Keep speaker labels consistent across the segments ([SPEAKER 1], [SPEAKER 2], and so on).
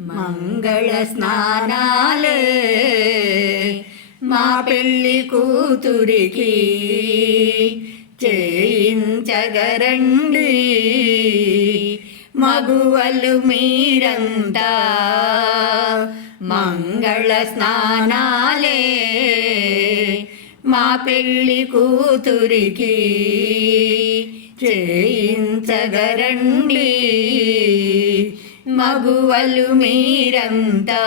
[SPEAKER 1] మంగళ స్నానాలే మా పెళ్ళి కూతురికి చేయించగరండి. మగువలు మీరంతా మంగళ స్నానాలే మా పెళ్ళి కూతురికి చేయించగరండి. మగువలు మీరంతా.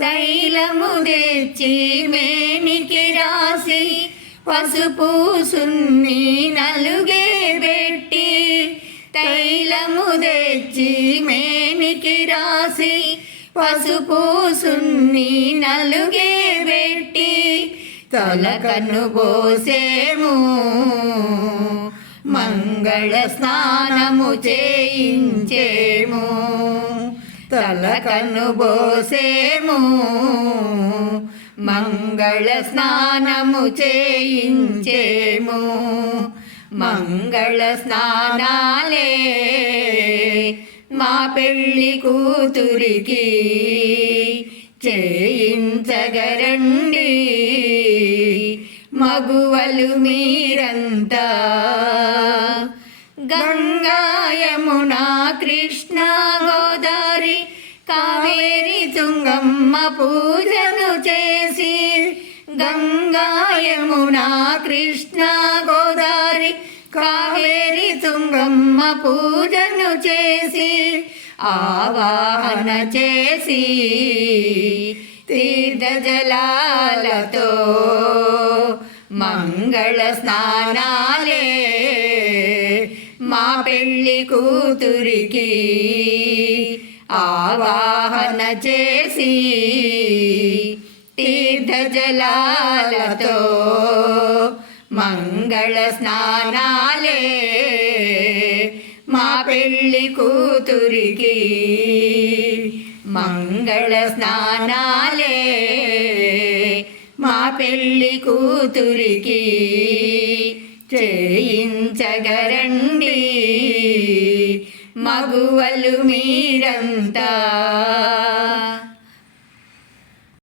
[SPEAKER 1] తైలము తెచ్చి మేనికి రాసి పసుపు సున్ని నలుగే పెట్టి తైలము తెచ్చి మేనికి రాసి పసుపు సున్ని నలుగే పెట్టి తలకన్ను పోసేము. మంగళ స్నానము చేయించేము తలకన్ను పోసేము మంగళ స్నానము చేయించేము మంగళ స్నానాలే మా పెళ్ళి కూతురికి చేయించగరండి. మగువలు మీరంతా గంగాయమునా కృష్ణ గోదావరి కావేరి తుంగమ్మ పూజను చేసి గంగాయమునా కృష్ణ గోదావరి కావేరి తుంగమ్మ పూజను చేసి ఆవాహన చేసి తీర్థ జలాలతో మంగళ స్నానాలే మా పెళ్ళి కూతురికి ఆవాహన చేసి తీర్థ జలాలతో మంగళ స్నానాలే మా పెళ్ళి కూతురికి మంగళ స్నానాలే మా పెళ్ళి కూతురికి చేయించగరండి. మగువలు మీరంతా